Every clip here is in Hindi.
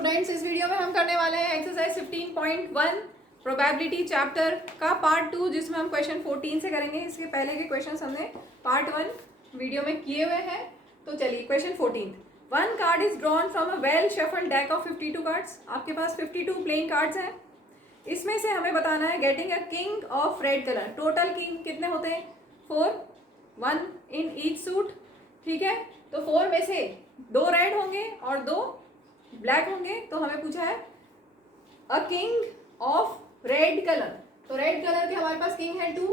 स्टूडेंट्स, इस वीडियो में हम करने वाले हैं एक्सरसाइज 15.1 प्रोबेबिलिटी चैप्टर का पार्ट 2, जिसमें हम क्वेश्चन 14 से करेंगे। इसके पहले के क्वेश्चन हमने पार्ट 1 वीडियो में किए हुए हैं। तो चलिए question 14। One card is drawn from a well shuffled deck of 52 cards. आपके पास 52 प्लेइंग कार्ड्स हैं। इसमें से हमें बताना है getting a king of red colour. Total king कितने होते हैं? 4, 1 इन ईच सूट। ठीक है, तो 4 में से 2 रेड होंगे और 2 ब्लैक होंगे। तो हमें पूछा है a king of red colour. तो रेड कलर के हमारे पास किंग है 2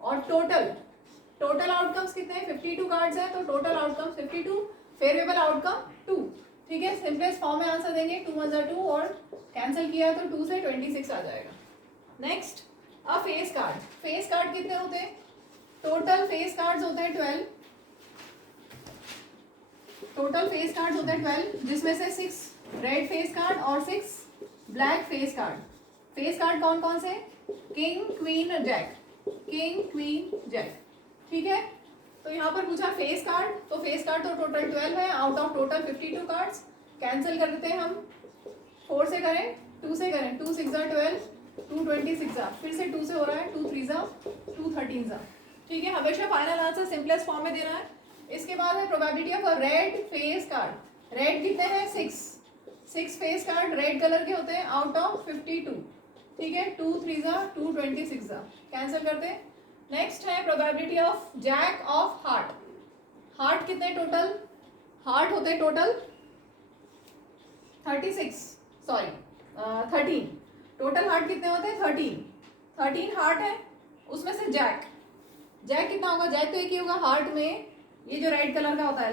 और टोटल आउटकम्स कितने हैं? 52 कार्ड्स हैं, तो टोटल आउटकम्स 52, फेवरेबल आउटकम 2। ठीक है, सिंपलेस्ट फॉर्म में आंसर देंगे। 2 × 2 और कैंसिल किया तो 2 से 26 आ जाएगा। नेक्स्ट, अ फेस कार्ड। फेस कार्ड कितने होते हैं? टोटल फेस कार्ड्स होते हैं 12। टोटल फेस कार्ड्स होते हैं 12, जिसमें से 6 रेड फेस कार्ड और 6 black face card. Face card कौन कौन से? King, queen, jack. King, queen, jack. ठीक है, तो यहाँ पर पूछा फेस कार्ड, तो फेस कार्ड तो टोटल 12 है out of total 52 cards. Cancel कर देते हैं हम। 4 से करें, 2 से करें, 2 6 12, 2 26, फिर से 2 से हो रहा है, 2 3 2 13। ठीक है, हमेशा फाइनल आंसर सिंपलेस्ट फॉर्म में देना है। इसके बाद है probability of a red face card. Red कितने हैं? 6 फेस कार्ड रेड कलर के होते हैं आउट ऑफ 52। ठीक है, 2 3 2 26। कैंसिल करते हैं। नेक्स्ट है probability of jack of heart. Heart कितने टोटल? हार्ट होते हैं टोटल 36, सॉरी 13। टोटल हार्ट कितने होते हैं? 13 हार्ट है। उसमें से जैक कितना होगा? जैक तो एक ही होगा। हार्ट में ये जो रेड कलर का होता है,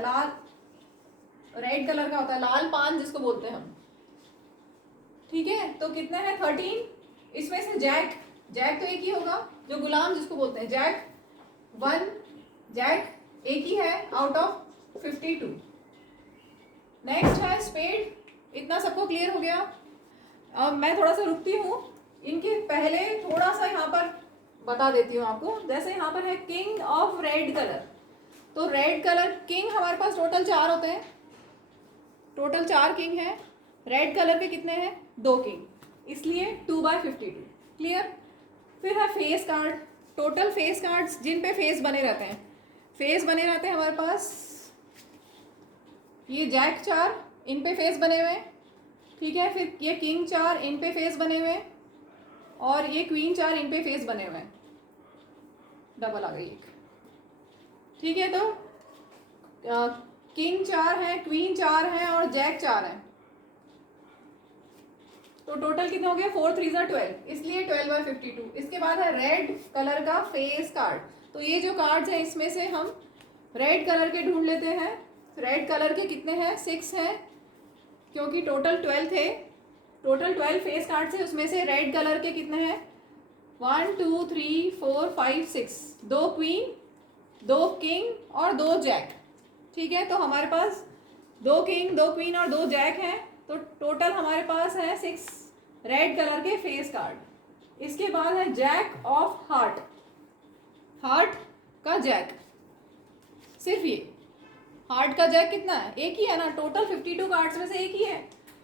रेड कलर का होता है, लाल पान जिसको बोलते हैं हम। ठीक है, तो कितने हैं? 13। इसमें से जैक तो एक ही होगा, जो गुलाम जिसको बोलते हैं। जैक 1, जैक एक ही है आउट ऑफ 52। नेक्स्ट है स्पेड। इतना सबको क्लियर हो गया? अब मैं थोड़ा सा रुकती हूँ, इनके पहले थोड़ा सा यहाँ पर बता देती हूँ आपको। जैसे यहाँ पर है किंग ऑफ रेड कलर, तो रेड कलर किंग हमारे पास टोटल 4 होते हैं। टोटल 4 किंग है। रेड कलर के कितने हैं? 2 किंग, इसलिए 2/52। क्लियर? फिर है face card. Total face cards जिन पे फेस बने रहते हैं, हमारे पास ये जैक 4, इन पे फेस बने हुए हैं। ठीक है, फिर ये किंग 4, इन पे फेस बने हुए हैं, और ये क्वीन 4, इन पे फेस बने हुए हैं। डबल आ गई एक। ठीक है, तो किंग 4 है, क्वीन 4 है और जैक 4 है। तो टोटल कितने हो गए? 4 3 12, इसलिए 12/52। इसके बाद है रेड कलर का फेस कार्ड। तो ये जो कार्ड्स हैं, इसमें से हम रेड कलर के ढूंढ लेते हैं। रेड कलर के कितने हैं? 6 हैं, क्योंकि टोटल 12 थे। टोटल 12 फेस कार्ड से उसमें से रेड कलर के कितने हैं? 1 2 3 4 5 6। 2 क्वीन, 2 किंग और 2 जैक। ठीक है, तो हमारे पास 2 किंग, 2 क्वीन और 2 जैक हैं। तो टोटल हमारे पास है 6 रेड कलर के फेस कार्ड। इसके बाद है जैक ऑफ हार्ट। हार्ट का जैक, सिर्फ ये हार्ट का जैक कितना है? एक ही है ना। टोटल 52 कार्ड्स में से एक ही है,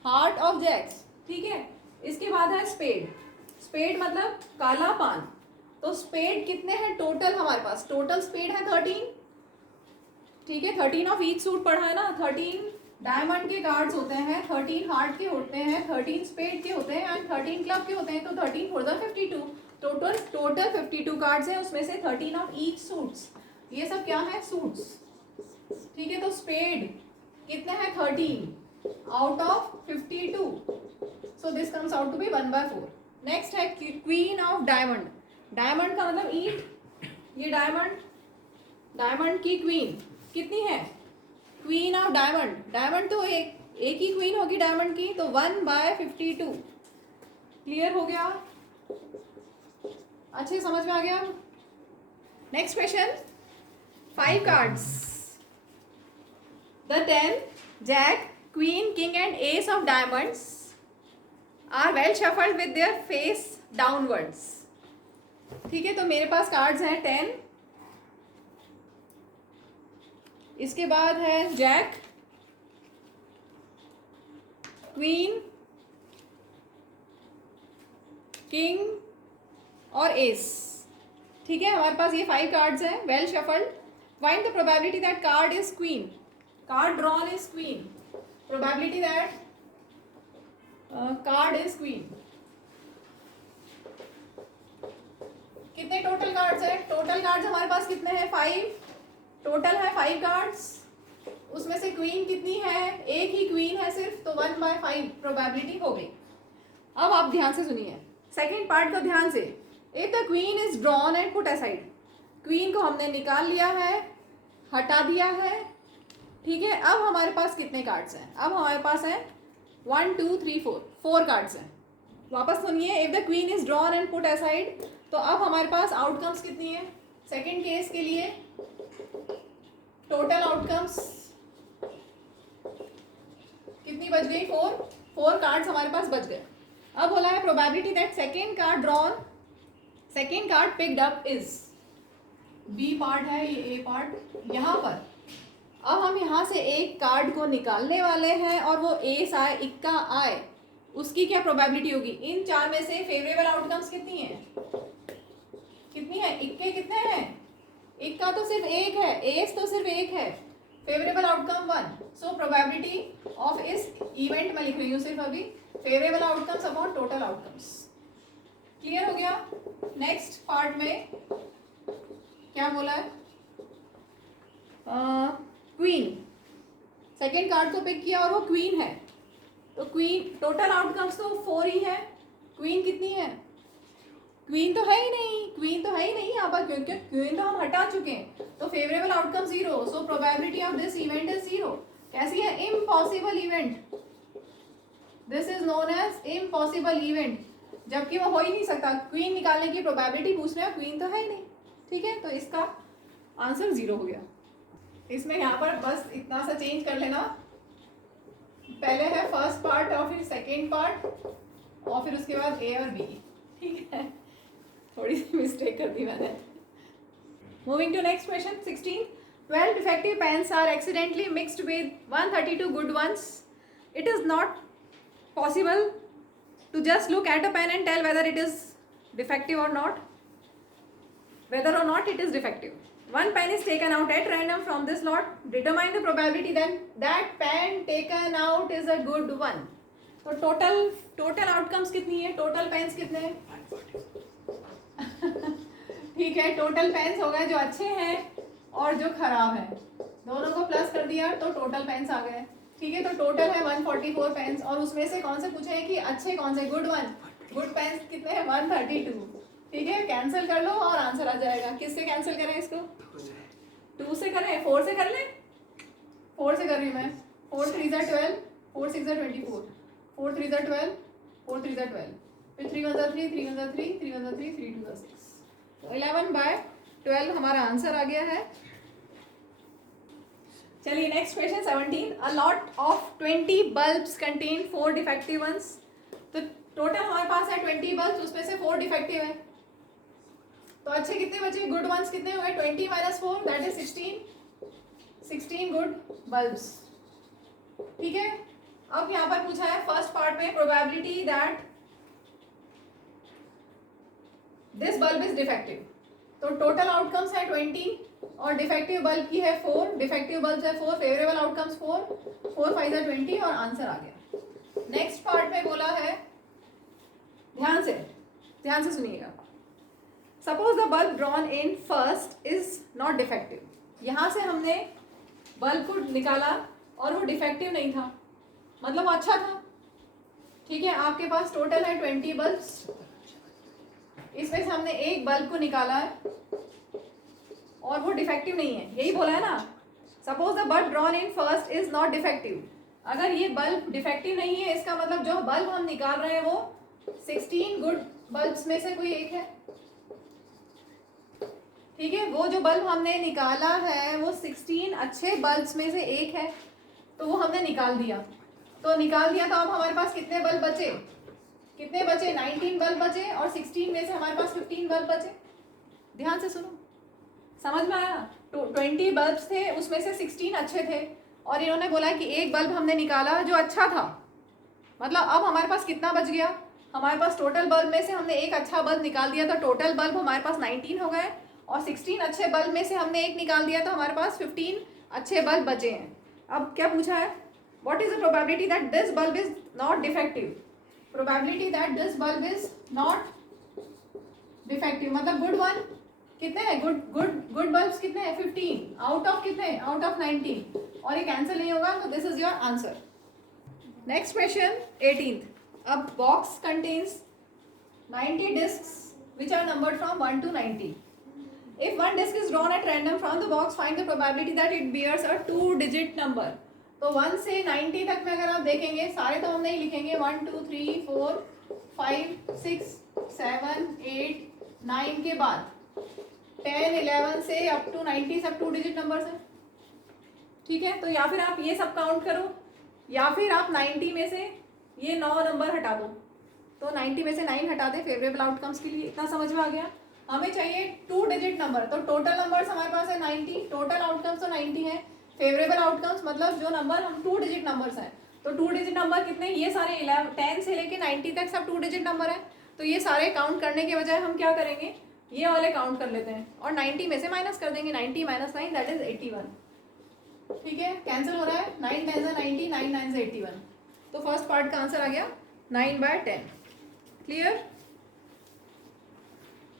हार्ट ऑफ जैक्स। ठीक है, इसके बाद है स्पेड। स्पेड मतलब काला पान। तो स्पेड कितने हैं टोटल हमारे पास? टोटल स्पेड है 13। ठीक है, 13 ऑफ ईच सूट पढ़ा है ना। 13 डायमंड के कार्ड्स होते हैं, 13 हार्ट के होते हैं, 13 स्पेड के होते हैं एंड 13 क्लब के होते हैं। तो 13 4 52। टोटल 52 कार्ड्स हैं, उसमें से 13 ऑफ ईच सूट्स। ये सब क्या है? सूट्स। ठीक है, तो स्पेड कितने हैं? 13 out of 52। So this comes out to be 1/4। Next है क्वीन ऑफ डायमंड। डायमंड का मतलब ईट। ये डायमंड की क्वीन कितनी है? क्वीन ऑफ डायमंड तो एक ही क्वीन होगी डायमंड की, तो 1/52। क्लियर हो गया? अच्छे समझ में आ गया? Next question, 5 cards. The 10 jack, queen, king and ace of diamonds are well shuffled with their face downwards. ठीक है, तो मेरे पास कार्ड्स हैं 10। इसके बाद है जैक, क्वीन, किंग और एस। ठीक है, हमारे पास ये 5 कार्ड्स हैं, well shuffled. Find the probability that card is queen, card drawn is queen, probability that card is queen. कितने टोटल कार्ड्स हैं? टोटल कार्ड्स हमारे पास कितने हैं? 5 टोटल है, 5 कार्ड्स। उसमें से क्वीन कितनी है? एक ही क्वीन है सिर्फ, तो 1/5 प्रोबेबिलिटी हो गई। अब आप ध्यान से सुनिए सेकेंड पार्ट को ध्यान से। If the queen is drawn and put aside, queen को हमने निकाल लिया है, हटा दिया है। ठीक है, अब हमारे पास कितने कार्ड्स हैं? अब हमारे पास हैं 1 2 3 4 कार्ड्स हैं। वापस सुनिए, if the queen is drawn and put aside, तो अब हमारे पास आउटकम्स कितनी है सेकेंड केस के लिए? टोटल आउटकम्स कितनी बच गई? 4 कार्ड्स हमारे पास बच गए। अब बोला है probability that second card drawn, second card picked up is, B part है ये, ए पार्ट यहाँ पर। अब हम यहाँ से एक कार्ड को निकालने वाले हैं और वो एस आए, इक्का आए, उसकी क्या प्रोबेबिलिटी होगी? इन 4 में से फेवरेबल आउटकम्स कितनी है? कितनी है? इक्के कितने हैं? इक्का तो सिर्फ एक है, एस तो सिर्फ एक है, favourable outcome 1। So probability of इस इवेंट में लिख रही हूँ सिर्फ अभी, favourable outcomes upon total outcomes. Clear हो गया? नेक्स्ट पार्ट में क्या बोला है? क्वीन, सेकेंड कार्ड को पिक किया और वो क्वीन है, तो क्वीन टोटल आउटकम्स तो 4 ही है। क्वीन कितनी है? क्वीन तो है ही नहीं, क्वीन तो है ही नहीं यहाँ पर, क्योंकि क्वीन तो हम हटा चुके हैं। तो favourable outcome 0, so probability of this event is 0। कैसी है? Impossible event, this is known as impossible event, जबकि वो हो ही नहीं सकता। क्वीन निकालने की प्रोबेबिलिटी पूछ रहे हैं, क्वीन तो है ही नहीं। ठीक है, तो इसका आंसर 0 हो गया। इसमें यहाँ पर बस इतना सा चेंज कर लेना, पहले है फर्स्ट पार्ट और फिर सेकेंड पार्ट और फिर उसके बाद ए और बी। ठीक है, थोड़ी सी मिस्टेक कर दी मैंने। Moving to next question 16। 12 defective pens are accidentally mixed with 132 good ones. It is not possible to just look at a pen and tell whether it is defective or not. Whether or not it is defective. One pen is taken out at random from this lot. Determine the probability then that pen taken out is a good one. तो टोटल आउटकम्स कितनी है? टोटल पेन्स कितने हैं? ठीक है, टोटल पेन्स हो गए जो अच्छे हैं और जो खराब हैं, दोनों को प्लस कर दिया तो टोटल पेन्स आ गए। ठीक है, तो टोटल है 144 पेन्स और उसमें से कौन से पूछे हैं कि अच्छे कौन से? Good one. गुड पेन्स कितने हैं? 132। ठीक है, कैंसिल कर लो और आंसर आ जाएगा। किससे कैंसिल करें इसको? 2 से करें? 4 से कर लें? 4 से कर रही हूँ मैं। 4 3 ज़ा 12, 4 6 ज़ा 24, 4 3 ज़ा 12, 4 3 ज़ा 12, फिर 3 1 ज़ा 3, 3 1 ज़ा 3, 3 1 ज़ा 3, 3 2 ज़ा 6, तो 11/12 हमारा आंसर आ गया है। चलिए next question 17। A lot of 20 bulbs contain 4 defective ones. तो टोटल हमारे पास है 20 बल्ब्स, उसमें से 4 डिफेक्टिव है, तो अच्छे कितने बचे? गुड वंस कितने हुए? 20 - 4 दैट इज 16 गुड बल्ब्स। ठीक है, अब यहाँ पर पूछा है फर्स्ट पार्ट में probability that this bulb is defective. तो टोटल आउटकम्स है 20 और डिफेक्टिव बल्ब की है 4, डिफेक्टिव बल्ब है 4, फेवरेबल आउटकम्स 4, 4 5 ज़ा 20 और आंसर आ गया। नेक्स्ट पार्ट में बोला है, ध्यान से सुनिएगा। Suppose the bulb drawn in first is not defective. यहाँ से हमने बल्ब को निकाला और वो डिफेक्टिव नहीं था, मतलब वो अच्छा था। ठीक है, आपके पास टोटल है 20 बल्ब्स, इसमें से हमने एक बल्ब को निकाला है और वो डिफेक्टिव नहीं है, यही बोला है ना। Suppose the bulb drawn in first is not defective. अगर ये बल्ब डिफेक्टिव नहीं है, इसका मतलब जो बल्ब हम निकाल रहे हैं वो 16 गुड बल्ब्स में से कोई एक है। ठीक है, वो जो बल्ब हमने निकाला है वो 16 अच्छे बल्ब्स में से एक है, तो वो हमने निकाल दिया। तो अब हमारे पास कितने बल्ब बचे? 19 बल्ब बचे और 16 में से हमारे पास 15 बल्ब बचे। ध्यान से सुनो, समझ में आया? तो 20 बल्ब्स थे, उसमें से 16 अच्छे थे और इन्होंने बोला कि एक बल्ब हमने निकाला जो अच्छा था, मतलब अब हमारे पास कितना बच गया, हमारे पास टोटल बल्ब में से हमने एक अच्छा बल्ब निकाल दिया तो टोटल बल्ब हमारे पास 19 हो गए, और 16 अच्छे बल्ब में से हमने एक निकाल दिया तो हमारे पास 15 अच्छे बल्ब बचे हैं। अब क्या पूछा है, what is the probability that this bulb is not defective, probability that this bulb is not defective मतलब गुड वन कितने हैं, गुड बल्ब्स कितने हैं 15 आउट ऑफ कितने, आउट ऑफ 19, और ये कैंसिल नहीं होगा, तो this is your answer. Next question 18th, अब box contains 90 discs which are numbered from 1 to 90. If one disc is drawn at random from the box, find the probability that it bears a 2-digit number. तो 1 से 90 तक में अगर आप देखेंगे, सारे तो हम नहीं लिखेंगे, 1 2 3 4 5 6 7 8 9 के बाद 10 11 से अप टू 90 सब 2 डिजिट नंबर्स हैं, ठीक है। तो या फिर आप ये सब काउंट करो, या फिर आप 90 में से ये 9 नंबर हटा दो, तो 90 में से 9 हटा दें फेवरेबल आउटकम्स के लिए। इतना समझ में आ गया। हमें चाहिए 2 डिजिट नंबर, तो टोटल नंबर्स हमारे पास है 90, टोटल आउटकम्स तो 90 है, फेवरेबल आउटकम्स मतलब जो नंबर हम 2 डिजिट नंबर्स हैं, तो 2 डिजिट नंबर कितने, ये सारे 10 से लेके 90 तक सब 2 डिजिट नंबर है। तो ये सारे काउंट करने के बजाय हम क्या करेंगे, ये वाले काउंट कर लेते हैं और 90 में से माइनस कर देंगे, 90 माइनस 9 दैट इज 81, ठीक है। कैंसिल हो रहा है, 9 10 से 90, 9 9 से 81, तो फर्स्ट पार्ट का आंसर आ गया 9/10। Clear.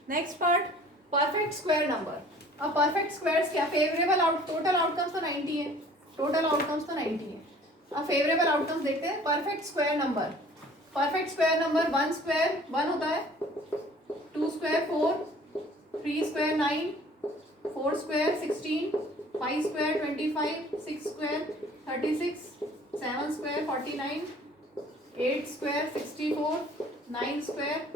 Next part perfect square number. अब परफेक्ट स्क्वायर्स क्या, फेवरेबल आउट, टोटल आउटकम्स तो 90 है, टोटल आउटकम्स तो 90 है। अब फेवरेबल आउटकम्स देखते हैं। Perfect square number, perfect square number 1 square 1 होता है, 2 square 4, 3 square 9, 4 square 16, 5 square 25, 6 square 36, 7 square 49, 8 square 64, 9 square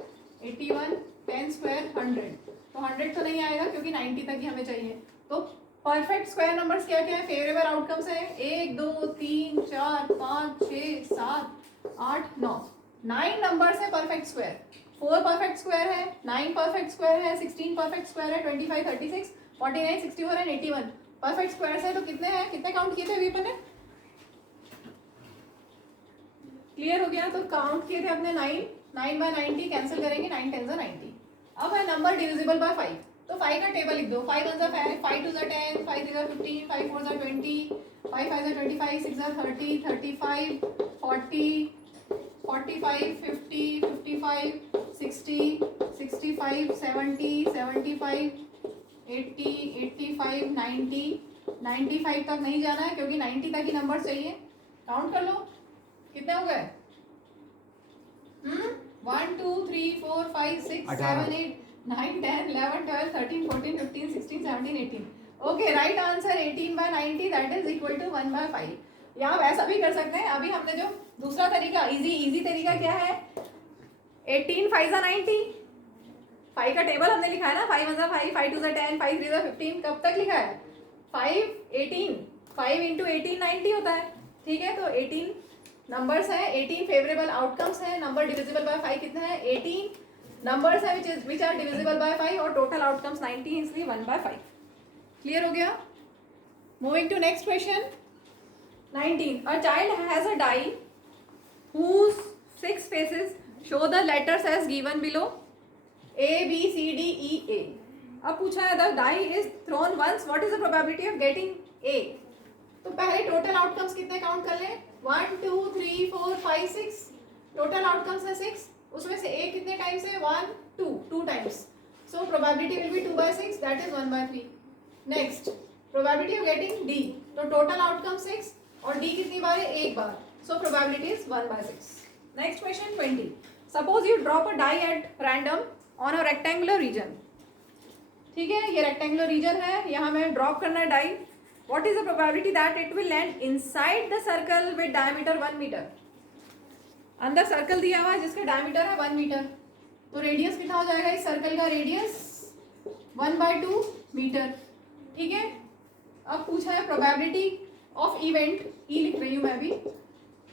81, 10 square 100। तो 100 तो नहीं आएगा क्योंकि 90 तक ही हमें चाहिए। तो परफेक्ट स्क्वायर नंबर्स क्या क्या है, फेवरेबल आउटकम्स है 1 2 3 4 5 6 7 8 9, 9 नंबर्स है परफेक्ट स्क्वायर। 4 परफेक्ट स्क्वायर है, 9 परफेक्ट स्क्वायर है, 16 परफेक्ट स्क्वायर है, 25 36 49 64 एंड 81 परफेक्ट स्क्वायर्स है। तो कितने हैं, कितने काउंट किए थे अभी अपन ने, क्लियर हो गया। तो काउंट किए थे अपने 9/90 कैंसिल करेंगे, 9 10 से 90। अब है नंबर डिविजिबल बाय 5, तो 5 का टेबल लिख दो। 5 1 5, 5 2 10, 5 3 15, 5 4 20, 5 5 25, 6 30, 35 40 45 50 55 60 65 70 75 80 85 90 95 तक नहीं जाना है क्योंकि 90 तक ही नंबर चाहिए। काउंट कर लो कितने हो गए, 1 2 3 4 5 6 7 8 9 10 11 12 13 14 15 16 17 18। Okay, right answer 18/90 that is equal to 1/5। या आप ऐसा भी कर सकते हैं, अभी हमने जो दूसरा तरीका इजी तरीका क्या है, 18 5 90, 5 का टेबल हमने लिखा है ना, 5 1 5, 5 2 10, 5 3 15, कब तक लिखा है 5 18, 5 इंटू 18 90 होता है, ठीक है। तो 18 नंबर्स हैं, 18 फेवरेबल आउटकम्स हैं, नंबर डिविजिबल बाय 5 कितना है 18 नंबर्स हैं विच आर डिविजिबल बाय 5 और टोटल आउटकम्स 90 इसलिए 1/5। क्लियर हो गया। Moving to next question 19, a child has a die whose 6 faces show the letters as given below A B C D E A। अब पूछा है the die is thrown once, what is the probability of getting A। तो पहले टोटल आउटकम्स कितने काउंट कर लें, 1 2 3 4 5 6, टोटल आउटकम्स है 6, उसमें से A कितने टाइम्स है 1 2 times, so probability will be 2/6 that is 1/3। Next probability of getting D, तो टोटल आउटकम 6 और D कितनी बार है, एक बार, so probability is 1/6। Next question 20, suppose you drop a die at random on a rectangular region, ठीक है, ये रेक्टेंगुलर रीजन है, यहाँ मैं ड्रॉप करना है die, what is the probability that it will land inside the circle with diameter 1 metre. अंदर सर्कल दिया हुआ है जिसका डायमीटर है 1 मीटर, तो रेडियस कितना हो जाएगा इस सर्कल का, रेडियस 1/2 मीटर, ठीक है। अब पूछा है प्रोबेबिलिटी ऑफ इवेंट, ई लिख रही हूँ मैं भी,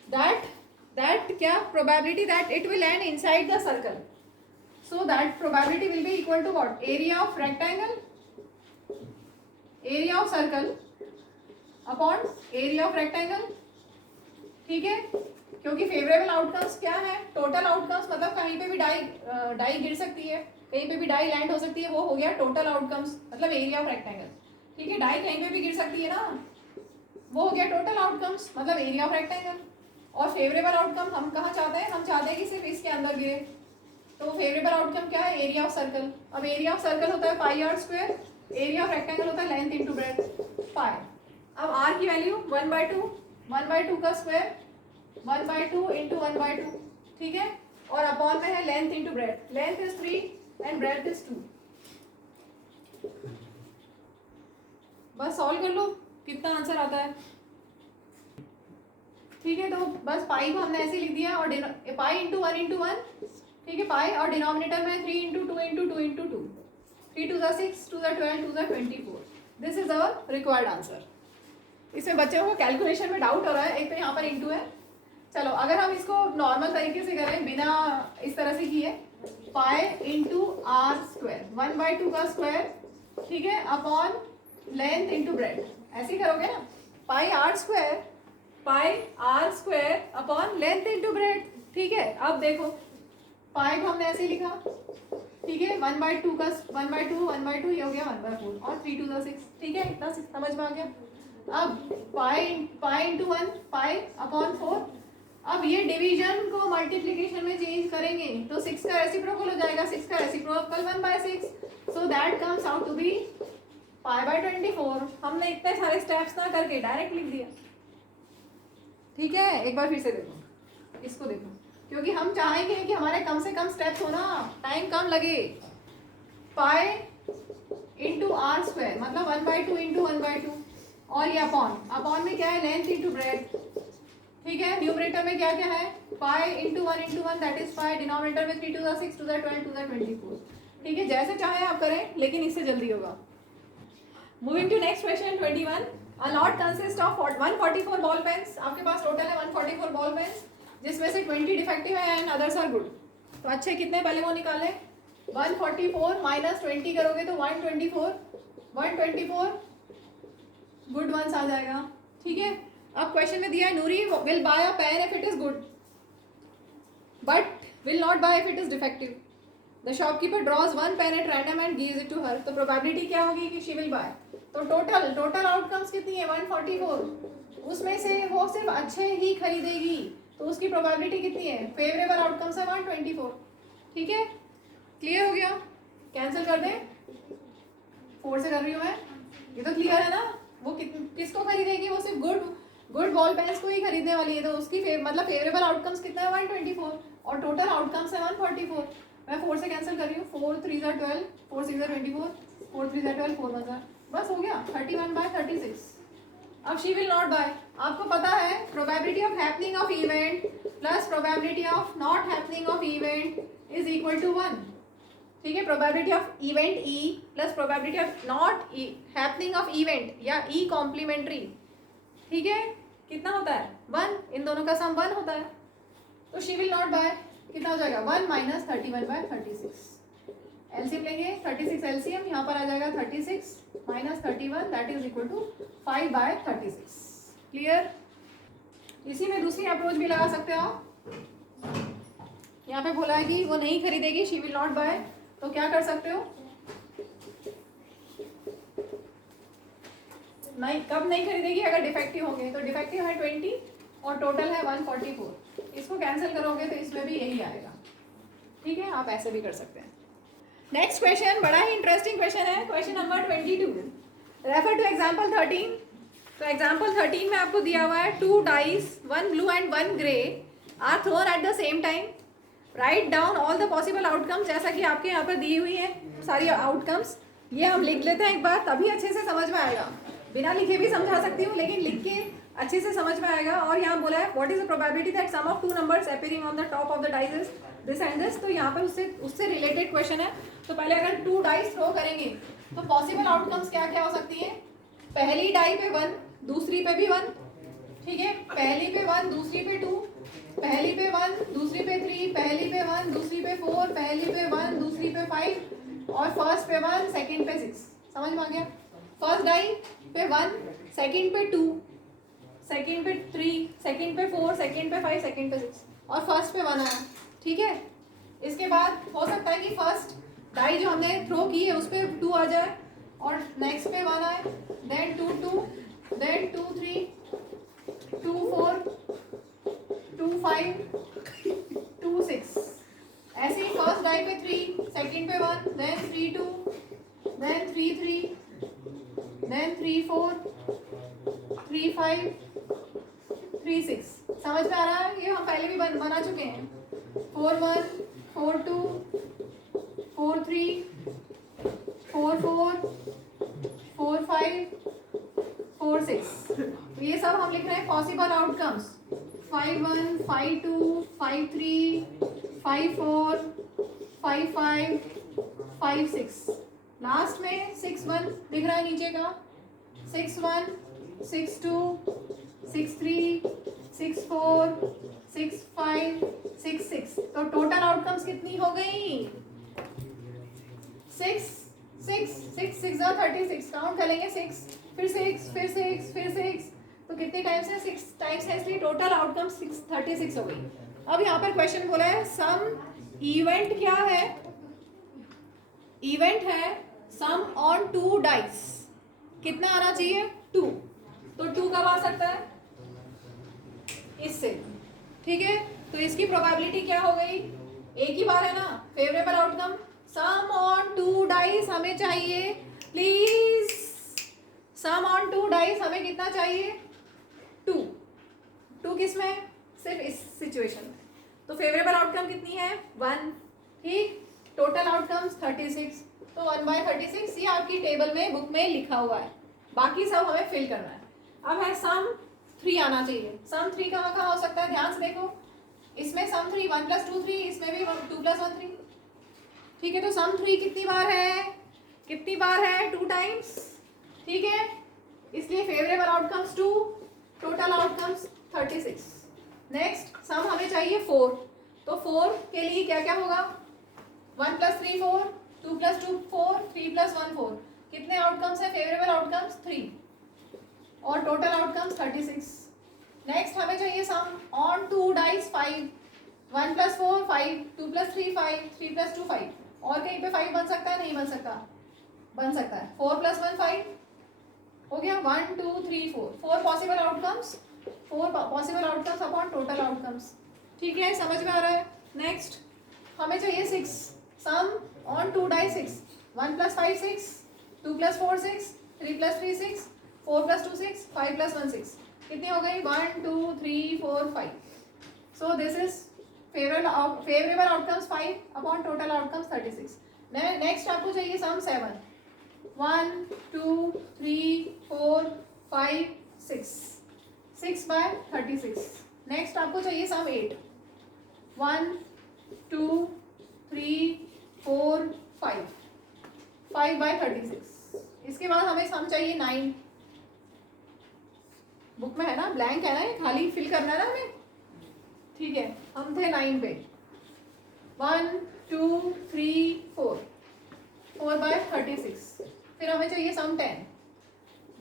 दैट क्या probability that it will land inside the circle, so that probability will be equal to what, area of rectangle, area of circle upon area of rectangle, ठीक है। क्योंकि फेवरेबल आउटकम्स क्या है, टोटल आउटकम्स, मतलब कहीं पे भी डाई गिर सकती है, कहीं पे भी डाई लैंड हो सकती है, वो हो गया टोटल आउटकम्स, मतलब एरिया ऑफ रेक्टेंगल। ठीक है, डाई कहीं पे भी गिर सकती है ना, वो हो गया टोटल आउटकम्स, मतलब एरिया ऑफ रेक्टेंगल। और फेवरेबल आउटकम हम कहाँ चाहते हैं, हम चाहते हैं कि सिर्फ इसके अंदर गिरे, तो फेवरेबल आउटकम क्या है, एरिया ऑफ सर्कल। अब एरिया ऑफ सर्कल होता है pi r square, area of rectangle होता है लेंथ इंटू ब्रेड्थ पाई। अब आर की वैल्यू 1/2 का स्क्वायर 1/2 इंटू 1/2, ठीक है, और अपॉन में है length into breadth, length is 3 and breadth is 2। बस सॉल्व कर लो कितना आंसर आता है। ठीक है, तो बस पाई को हमने ऐसे लिख दिया, और पाई इंटू 1, ठीक है, पाई, और डिनोमिनेटर में 3 into 2 into 2 into 2, 3 2 6 2 12 2 24। This is our required answer. इसमें बच्चों को कैलकुलेशन में डाउट हो रहा है, एक तो यहाँ पर इंटू है। चलो अगर हम इसको नॉर्मल तरीके से करें बिना इस तरह से किए, पाई इंटू आर स्क्वायर 1/2 का स्क्वायर, ठीक है, अपॉन लेंथ इंटू ब्रेड्थ, ऐसे ही करोगे ना, pi r square upon length into breadth. ठीक है, अब देखो पाई को हमने ऐसे ही लिखा, ठीक है, 1/2 का 1/2 ये हो गया 1/4, और 3 2 6, ठीक है, इतना समझ में आ गया। अब पाई इंटू 1 पाई अपॉन 4। अब ये डिवीजन को मल्टीप्लिकेशन में चेंज करेंगे तो 6 का रेसिप्रोकल हो जाएगा, 6 का reciprocal 1/6, so that comes out to be π/24। हमने इतने सारे स्टेप्स ना करके डायरेक्ट लिख दिया। ठीक है, एक बार फिर से देखो, इसको देखो, क्योंकि हम चाहेंगे कि हमारे कम से कम स्टेप्स हो ना, टाइम कम लगे। पाई इंटू आर स्क्वायर मतलब 1/2 इंटू 1/2, और ये अपॉन में क्या है, लेंथ इंटू ब्रेड्थ। ठीक है, न्यूमरेटर में क्या क्या है, pi into 1 that is pi, denominator में 3 2 6 2 12 2 24। ठीक है, जैसे चाहे आप करें, लेकिन इससे जल्दी होगा। Moving to next question 21। A lot consist of 144 ball pens. आपके पास टोटल है 144 बॉल पेन्स, जिसमें से 20 डिफेक्टिव है एंड अदर्स आर गुड। तो अच्छे कितने पहले वो निकालें, 144 माइनस 20 करोगे तो 124 गुड वंस आ जाएगा। ठीक है, अब क्वेश्चन में दिया है Noori will buy a pen if it is good but will not buy if it is defective. The shopkeeper draws one pen at random and gives it to her. तो प्रोबेबिलिटी क्या होगी कि शी विल बाय। तो टोटल आउटकम्स कितनी है, 144, उसमें से वो सिर्फ अच्छे ही खरीदेगी, तो उसकी प्रोबेबिलिटी कितनी है, फेवरेबल आउटकम्स है 124। ठीक है, क्लियर हो गया, कैंसिल कर दें, 4 से कर रही हूँ मैं, ये तो क्लियर है ना। वो किसको खरीदेगी, वो सिर्फ गुड बॉल पेन्स को ही खरीदने वाली है, तो उसकी मतलब फेवरेबल आउटकम्स कितना है 124, और टोटल आउटकम्स है 144। मैं 4 से कैंसिल कर रही हूँ, 4 3 12, 4 6 24, 4 3 12, 4 1, बस हो गया 31/36। अब शी विल नॉट बाय। आपको पता है probability of happening of event plus probability of not happening of event is equal to 1। ठीक है, probability of event E plus probability of not happening of event या ई कॉम्प्लीमेंट्री, ठीक है, कितना होता है 1, इन दोनों का सम 1 होता है। तो शी विल नॉट बाय कितना हो जाएगा, 1 माइनस 31/36। एलसीएम लेंगे, 36 एलसीएम, यहाँ पर आ जाएगा 36 minus 31 that is equal to 5/36। Clear. इसी में दूसरी अप्रोच भी लगा सकते हो आप। यहाँ पे बोला है कि वो नहीं खरीदेगी, शी विल नॉट बाय, तो क्या कर सकते हो, नहीं, कब नहीं खरीदेगी, अगर डिफेक्टिव होंगे, तो डिफेक्टिव है 20 और टोटल है 144, इसको कैंसिल करोगे तो इसमें भी यही आएगा। ठीक है, आप ऐसे भी कर सकते हैं। नेक्स्ट क्वेश्चन बड़ा ही इंटरेस्टिंग क्वेश्चन है, question number 22। Refer to example 13। तो एग्जाम्पल 13 में आपको दिया हुआ है 2 dice 1 blue and 1 grey are thrown at the same time, write down all the possible outcomes. जैसा कि आपके यहाँ पर दी हुई है सारी आउटकम्स, ये हम लिख लेते हैं एक बार, तभी अच्छे से समझ में आएगा। बिना लिखे भी समझा सकती हूँ, लेकिन लिख के अच्छे से समझ में आएगा। और यहाँ बोला है what is the probability that sum of 2 numbers appearing on the top of the dice is this and this. तो यहाँ पर उससे रिलेटेड क्वेश्चन है। तो पहले अगर 2 डाइस थ्रो करेंगे तो पॉसिबल आउटकम्स क्या क्या हो सकती है, पहली डाई पे 1, दूसरी पे भी 1, ठीक है, पहली पे 1, दूसरी पे 2, पहली पे 1, दूसरी पे 3, पहली पे 1, दूसरी पे 4, पहली पे 1, दूसरी पे 5, और फर्स्ट पे 1, सेकंड पे 6। समझ में आ गया। फर्स्ट डाई पे 1, सेकंड पे 2, सेकंड पे 3, सेकंड पे 4, सेकंड पे 5, सेकंड पे 6 और फर्स्ट पे 1 आया, ठीक है। इसके बाद हो सकता है कि फर्स्ट डाई जो हमने थ्रो की है उस पर 2 आ जाए और नेक्स्ट पे 1 आए, देन 2 2, देन 2 3, 2 4, 2 5, 2 6। ऐसे ही फर्स्ट डाई पे 3, सेकंड पे 1, देन 3 2, देन 3 3, देन 3 4, 3 5, 3 6। समझ में आ रहा है? ये हम पहले भी बना चुके हैं। 4 1, 4 2, 4 3, 4 4, 4 5, 4 6। तो ये सब हम लिख रहे हैं पॉसिबल आउटकम्स। 5 1, 5 2, 5 3, 5 4, 5 5, 5 6। लास्ट में 6 1 दिख रहा है नीचे का। 6 1, 6 2, 6 3, 6 4, 6 5, 6 6। तो टोटल आउटकम्स कितनी हो गई? 6 6 6 6 36। काउंट करेंगे 6 फिर 6 फिर 6 फिर 6। तो कितने टाइम्स है? 6 टाइम्स है, इसलिए टोटल आउटकम 36 हो गई। अब यहाँ पर क्वेश्चन बोला है सम इवेंट क्या है? इवेंट है सम ऑन 2 डाइस। कितना आना चाहिए? 2। तो 2 कब आ सकता है? इससे, ठीक है। तो इसकी प्रोबेबिलिटी क्या हो गई? एक ही बार है ना, favourable outcome. Sum on 2 dice हमें चाहिए, प्लीज। सम ऑन 2 डाइस हमें कितना चाहिए? 2। 2 किस में? सिर्फ इस सिचुएशन में। तो फेवरेबल आउटकम कितनी है? 1, ठीक। Total outcomes 36। तो 1/36 ये आपकी टेबल में बुक में लिखा हुआ है, बाकी सब हमें फिल करना है। अब है सम 3 आना चाहिए। सम 3 कहाँ कहाँ हो सकता है? ध्यान से देखो, इसमें सम 3 1 + 2 3, इसमें भी 2 + 1 3, ठीक है। तो सम 3 कितनी बार है? कितनी बार है? 2 टाइम्स, ठीक है। इसलिए favourable outcomes 2, total outcomes 36। Next sum हमें चाहिए 4। तो 4 के लिए क्या क्या होगा? 1 + 3 4, 2 + 2 4, 3 + 1 4। कितने आउटकम्स है? फेवरेबल आउटकम्स 3 और टोटल आउटकम्स 36। नेक्स्ट हमें चाहिए सम ऑन 2 डाइस 5। 1 + 4 5, 2 + 3 5, 3 + 2 5। और कहीं पे 5 बन सकता है? नहीं बन सकता। बन सकता है। 4 + 1 5 हो गया। 1 2 3 4, 4 possible outcomes, 4 possible outcomes upon total outcomes, ठीक है। समझ में आ रहा है? नेक्स्ट हमें चाहिए 6। सम ऑन 2 डाइस 6। 1 + 5 6, 2 + 4 6, 3 + 3 6, 4 + 2 6, 5 + 1 6। कितनी हो गई? 1 2 3 4 5। So this is favourable outcomes 5 upon total outcomes 36। Next आपको चाहिए सम 7। 1 2 3 4 5 6, 6/36। नेक्स्ट आपको चाहिए सम 8। 1 2 3 4 5, 5/36। इसके बाद हमें सम चाहिए 9। बुक में है ना, ब्लैंक है ना, ये खाली फिल करना है ना हमें, ठीक है। हम थे 9 पे। 1 2 3 4, 4/36। फिर हमें चाहिए सम 10।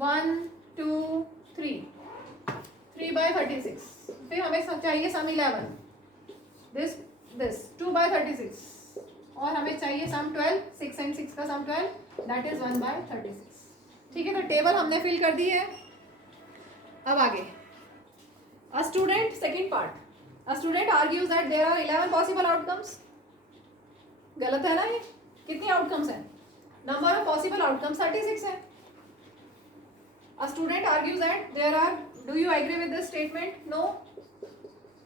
1 2 3, 3/36। फिर हमें चाहिए सम 11। दिस 2/36। और हमें चाहिए सम 12। 6 and 6 का सम 12, दैट इज 1/36, ठीक है। तो टेबल हमने फिल कर दी है। अब आगे a student, second part. A student argues that there are 11 possible outcomes. गलत है ना ये? कितनी आउटकम्स हैं? नंबर ऑफ पॉसिबल आउटकम्स 36 है। A student argues that there are, do you agree with this statement? No,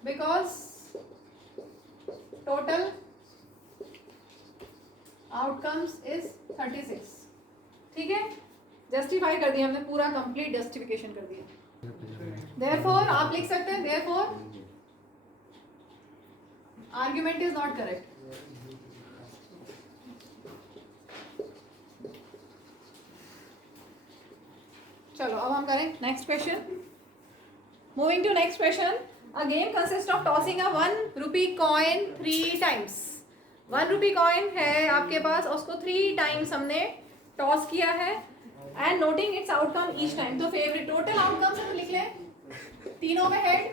because total outcomes is 36, ठीक है। जस्टिफाई कर दिया हमने, पूरा कंप्लीट जस्टिफिकेशन कर दिया। Therefore आप लिख सकते हैं therefore argument is not correct. चलो अब हम करें next question. Moving to next question. A game consist of tossing a 1 rupee coin 3 times. 1 rupee coin है आपके पास, उसको 3 टाइम्स हमने टॉस किया है, and noting it's outcome each time. तो फेवरेट टोटल आउटकम्स हम लिख लें। तीनों में हेड,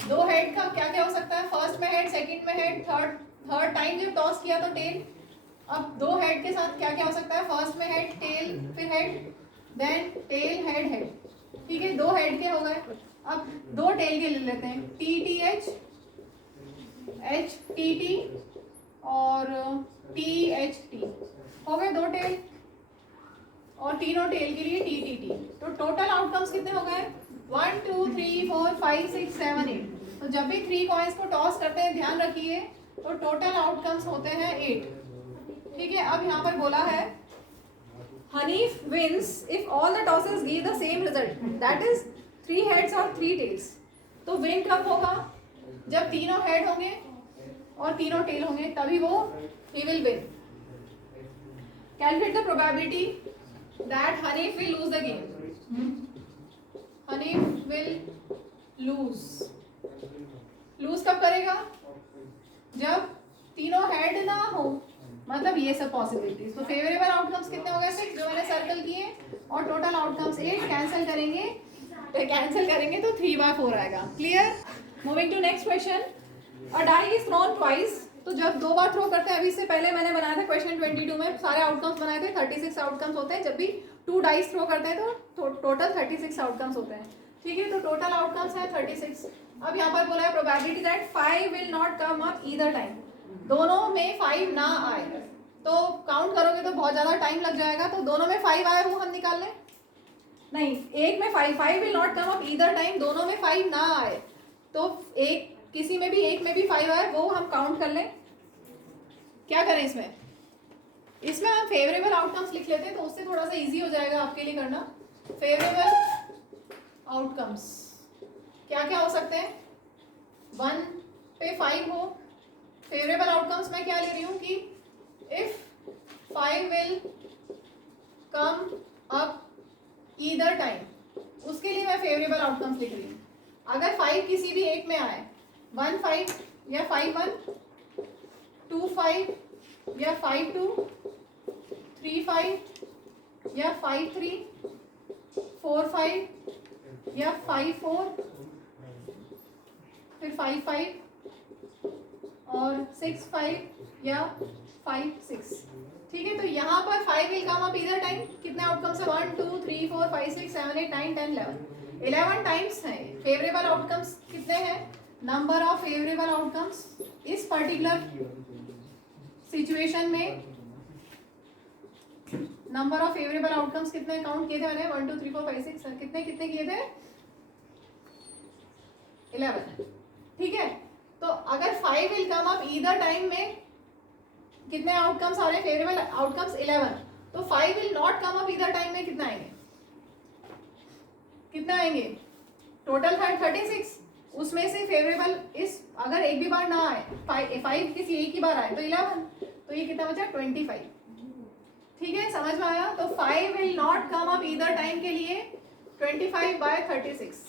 दो हेड का क्या क्या हो सकता है, फर्स्ट में हेड, सेकंड में हेड, थर्ड टाइम जब टॉस किया तो टेल। अब दो हेड के साथ क्या क्या हो सकता है, फर्स्ट में हेड, टेल, फिर head, then tail, head, head. ठीक है, दो हेड के हो गए। अब दो टेल के ले लेते हैं, T T H, H T T और टी एच टी, हो गए दो टेल। और तीनों टेल के लिए टी टी टी। तो टोटल आउटकम्स कितने हो गए, 1 2 3 4 5 6 7 8। तो जब भी 3 कॉइन्स को टॉस करते हैं ध्यान रखिए तो टोटल आउटकम्स होते हैं 8। ठीक है, अब यहाँ पर बोला है Hanif wins if all the tosses give the same result, that is 3 heads और 3 टेल्स। तो विन कब होगा, जब तीनों हेड होंगे और तीनों टेल होंगे, तभी वो he will win. Calculate the probability that Hanif will lose the game. Hanif will lose कब करेगा, जब तीनों हेड ना हो, मतलब ये सब पॉसिबिलिटीज। तो फेवरेबल आउटकम्स कितने हो गए 6 जो मैंने सर्कल किए, और टोटल आउटकम्स 8। कैंसिल करेंगे तो 3/4 आएगा। Clear. Moving to next question. A die is thrown twice. तो जब दो बार थ्रो करते हैं, अभी इससे पहले मैंने बनाया था क्वेश्चन 22 में सारे आउटकम्स बनाए थे, 36 आउटकम्स होते हैं। जब भी 2 डाइस थ्रो करते हैं तो टोटल 36 आउटकम्स होते हैं। ठीक है, तो टोटल आउटकम्स है 36। अब यहाँ पर बोला है probability that 5 will not come up either time, दोनों में 5 ना आए। तो काउंट करोगे तो बहुत ज्यादा टाइम लग जाएगा। तो दोनों में 5 आए वो हम निकाल लें, नहीं एक में 5 will not come up either time, दोनों में 5 ना आए। तो एक किसी में भी एक में भी 5 आए वो हम काउंट कर लें। क्या करें इसमें हम फेवरेबल आउटकम्स लिख लेते हैं, तो उससे थोड़ा सा इजी हो जाएगा आपके लिए करना। फेवरेबल आउटकम्स क्या क्या हो सकते हैं, 1 पे 5 हो। फेवरेबल आउटकम्स मैं क्या ले रही हूँ कि if 5 will come up either time, उसके लिए मैं फेवरेबल आउटकम्स लिख रही हूँ। अगर 5 किसी भी एक में आए, 1 5 या 5 1, 2 5 या 5 2, 3 5 या 5 3, 4 5 या 5 4, फिर 5 5 और 6 5 या 5 6। ठीक है, तो यहाँ पर 5 will come up either time, कितने आउटकम्स है 1 2 3 4 5 6 7 8 9 10 11 टाइम्स है। फेवरेबल आउटकम्स कितने हैं, नंबर ऑफ फेवरेबल आउटकम्स इस पर्टिकुलर सिचुएशन में, नंबर ऑफ फेवरेबल आउटकम्स कितने काउंट किए थे मैंने, 1 2 3 4 5 6, कितने कितने किए थे 11। ठीक है, तो अगर 5 will come up either time में कितने आउटकम्स आ रहे हैं, फेवरेबल आउटकम्स 11। तो 5 will not come up either time में कितना आएंगे, कितना आएंगे, टोटल है 36। उसमें से फेवरेबल इस अगर एक भी बार ना आए, 5 किसी एक ही बार आए तो 11, तो ये कितना बचा 25। ठीक है, समझ में आया। तो 5 will not come up either time के लिए 25/36।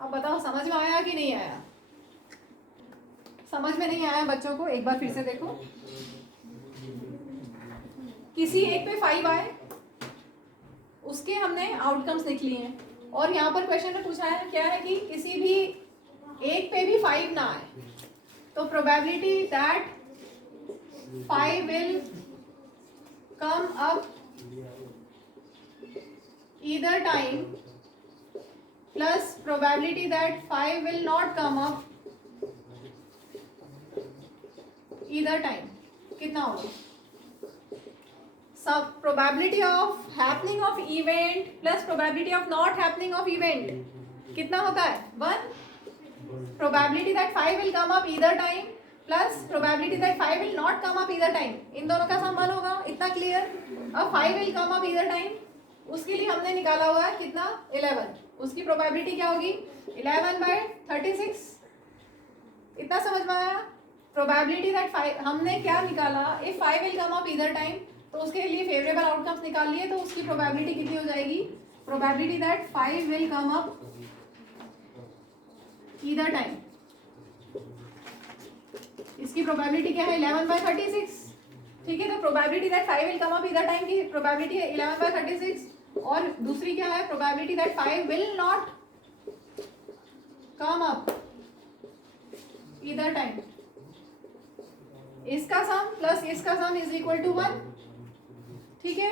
अब बताओ समझ में आया कि नहीं आया, समझ में नहीं आया बच्चों को, एक बार फिर से देखो। किसी एक पे 5 आए, उसके हमने आउटकम्स लिख लिए हैं, और यहाँ पर क्वेश्चन में पूछा है क्या है कि किसी भी एक पे भी 5 ना आए, तो probability that 5 will come up either time plus probability that 5 will not come up either time, कितना होगा, सब probability of happening of event plus probability of not happening of event कितना होता है 1, probability that 5 will come up either time plus probability that 5 will not come up either time, इन दोनों का सम 1 होगा। इतना क्लियर। अब 5 will come up either time, उसके लिए हमने निकाला हुआ है कितना 11, उसकी प्रोबेबिलिटी क्या होगी 11/36। इतना समझ में आया। प्रोबेबिलिटी दैट 5 हमने क्या निकाला, if 5 will come up either time, तो उसके लिए फेवरेबल आउटकम्स निकाल लिए, तो उसकी प्रोबेबिलिटी कितनी हो जाएगी, probability that 5 will come up either time, इसकी प्रोबेबिलिटी क्या है 11/36। ठीक है, तो probability that 5 will come up either time की प्रोबेबिलिटी है 11/36, और दूसरी क्या है probability that 5 will not come up either time. इसका सम प्लस इसका सम इज इक्वल टू 1. ठीक है,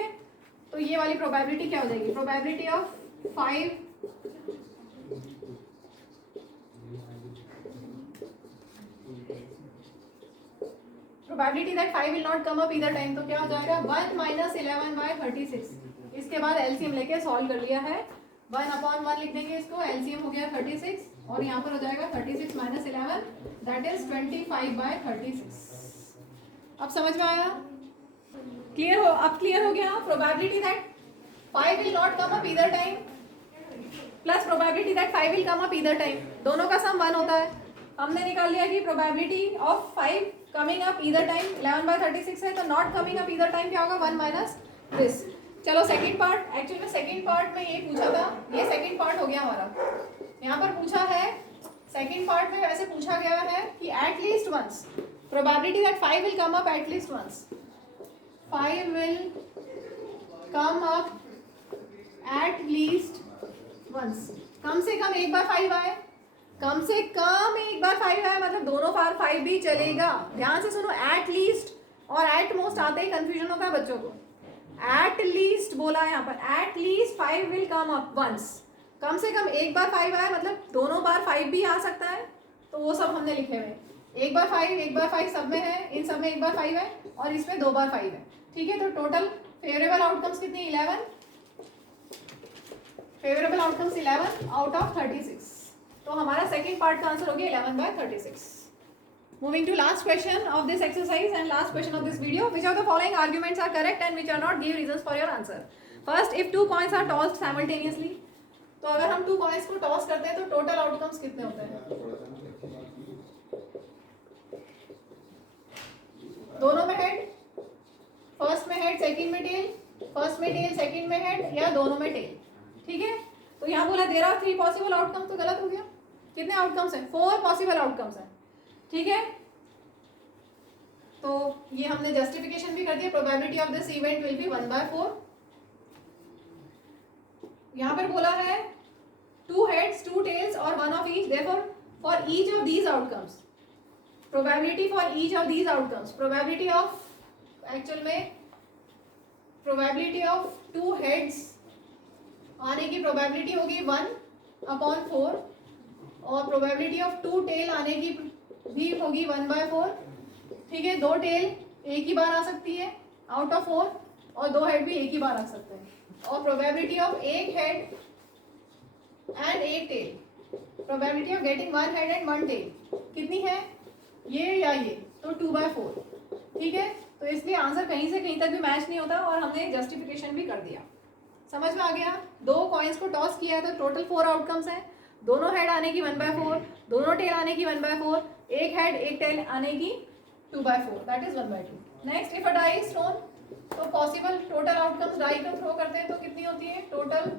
तो ये वाली प्रोबेबिलिटी क्या हो जाएगी? Probability of 5 probability that 5 will not come up either time, तो क्या हो जाएगा? 1 माइनस 11/36. इसके बाद एलसीएम लेके सॉल्व कर लिया है. 1/1 लिख देंगे इसको, एलसीएम हो गया 36 और यहाँ पर हो जाएगा 36 माइनस 11 दैट इज 25/36. अब समझ में आया? क्लियर हो? अब क्लियर हो गया. Probability that 5 will not come up either time plus probability that 5 will come up either time, दोनों का सम 1 होता है. हमने निकाल लिया कि probability of 5 coming up either time 11/36 है, तो not coming up either time क्या होगा? 1 माइनस दिस. चलो सेकंड पार्ट. एक्चुअली में सेकंड पार्ट में ये पूछा था, ये सेकंड पार्ट हो गया हमारा. यहाँ पर पूछा है सेकंड पार्ट में, वैसे पूछा गया है कि at least once probability that 5 will come up at least once. 5 will come up at least once. कम से कम एक बार 5 आए, कम से कम एक बार 5 आए, मतलब दोनों बार 5 भी चलेगा. ध्यान से सुनो, एट लीस्ट और एट मोस्ट आते ही कंफ्यूजन होता है बच्चों को. एट लीस्ट बोला है यहाँ पर, at least 5 will come up once. कम से कम एक बार 5 आए, मतलब दोनों बार 5 भी आ सकता है, तो वो सब हमने लिखे हुए. एक बार 5 सब में है, इन सब में एक बार 5 है और इसमें 2 बार 5 है. ठीक है, तो टोटल फेवरेबल आउटकम्स कितनी? 11. Favourable outcomes 11 out of 36. तो हमारा सेकंड पार्ट का आंसर हो गया 11/36. Moving to last question of this exercise and last question of this video. Which of the following arguments are correct and which are not? Give reasons for your answer. First, if 2 coins are tossed simultaneously, तो अगर हम 2 coins को टॉस करते हैं तो टोटल आउटकम्स कितने होते हैं? दोनों में हेड, फर्स्ट में हेड सेकंड में टेल, फर्स्ट में टेल सेकंड में हेड, या दोनों में टेल. ठीक है, तो यहाँ बोला देयर आर 3 पॉसिबल आउटकम्स, तो गलत हो गया. कितने आउटकम्स हैं? 4 पॉसिबल आउटकम्स हैं. ठीक है, तो ये हमने जस्टिफिकेशन भी कर दिया. Probability of this event will be 1/4. यहाँ पर बोला है 2 heads 2 tails और 1 of each. therefore for each of these outcomes, probability for each of these outcomes, probability of actual में probability of 2 heads आने की probability होगी 1/4 और probability of 2 tail आने की भी होगी 1/4. ठीक है, 2 टेल एक ही बार आ सकती है आउट ऑफ 4 और 2 हेड भी एक ही बार आ सकते हैं. और प्रोबेबिलिटी ऑफ एक हेड एंड एक tail, probability of getting 1 head and 1 tail कितनी है? ये या ये, तो 2/4. ठीक है, तो इसलिए आंसर कहीं से कहीं तक भी मैच नहीं होता और हमने जस्टिफिकेशन भी कर दिया. समझ में आ गया? 2 कॉइन्स को टॉस किया है तो टोटल 4 आउटकम्स हैं. दोनों हेड आने की 1/4, दोनों टेल आने की 1/4, एक हेड एक टेल आने की 2/4, that is 1/2. Next, if a die is thrown, तो पॉसिबल टोटल आउटकम्स डाई को थ्रो करते हैं तो कितनी होती है? टोटल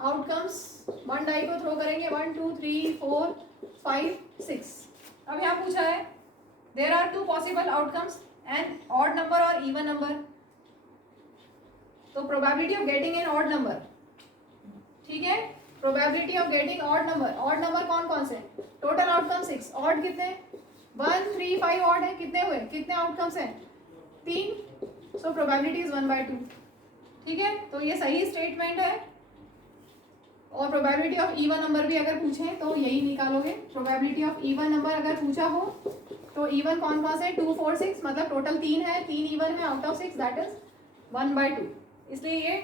आउटकम्स 1 डाई को थ्रो करेंगे 1 2 3 4 5 6. अब यहाँ पूछा है there are 2 possible outcomes and odd number और इवन नंबर. तो probability of getting an odd number. ठीक है, probability of getting odd number. Odd number कौन कौन से? Total outcome 6. ऑड कितने? 1 3 5 ऑड है. कितने हुए? कितने आउटकम्स हैं? 3. सो प्रोबेबिलिटी इज 1/2. ठीक है, तो ये सही स्टेटमेंट है. और प्रोबेबिलिटी ऑफ इवन नंबर भी अगर पूछें तो यही निकालोगे. प्रोबेबिलिटी ऑफ इवन नंबर अगर पूछा हो तो इवन कौन कौन से? 2 4 6, मतलब टोटल 3 है, 3 इवन है आउट ऑफ 6, दैट इज 1/2. इसलिए ये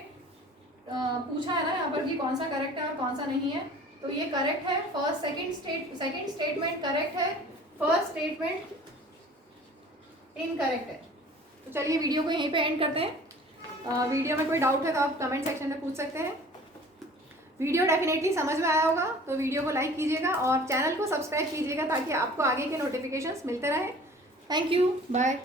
पूछा है ना यहाँ पर कि कौन सा करेक्ट है और कौन सा नहीं है. तो ये करेक्ट है. फर्स्ट सेकंड स्टेटमेंट करेक्ट है, फर्स्ट स्टेटमेंट इनकरेक्ट है. तो चलिए वीडियो को यहीं पे एंड करते हैं. वीडियो में कोई डाउट है तो आप कमेंट सेक्शन में पूछ सकते हैं. वीडियो डेफिनेटली समझ में आया होगा तो वीडियो को लाइक कीजिएगा और चैनल को सब्सक्राइब कीजिएगा ताकि आपको आगे के नोटिफिकेशंस मिलते रहें. Thank you, bye.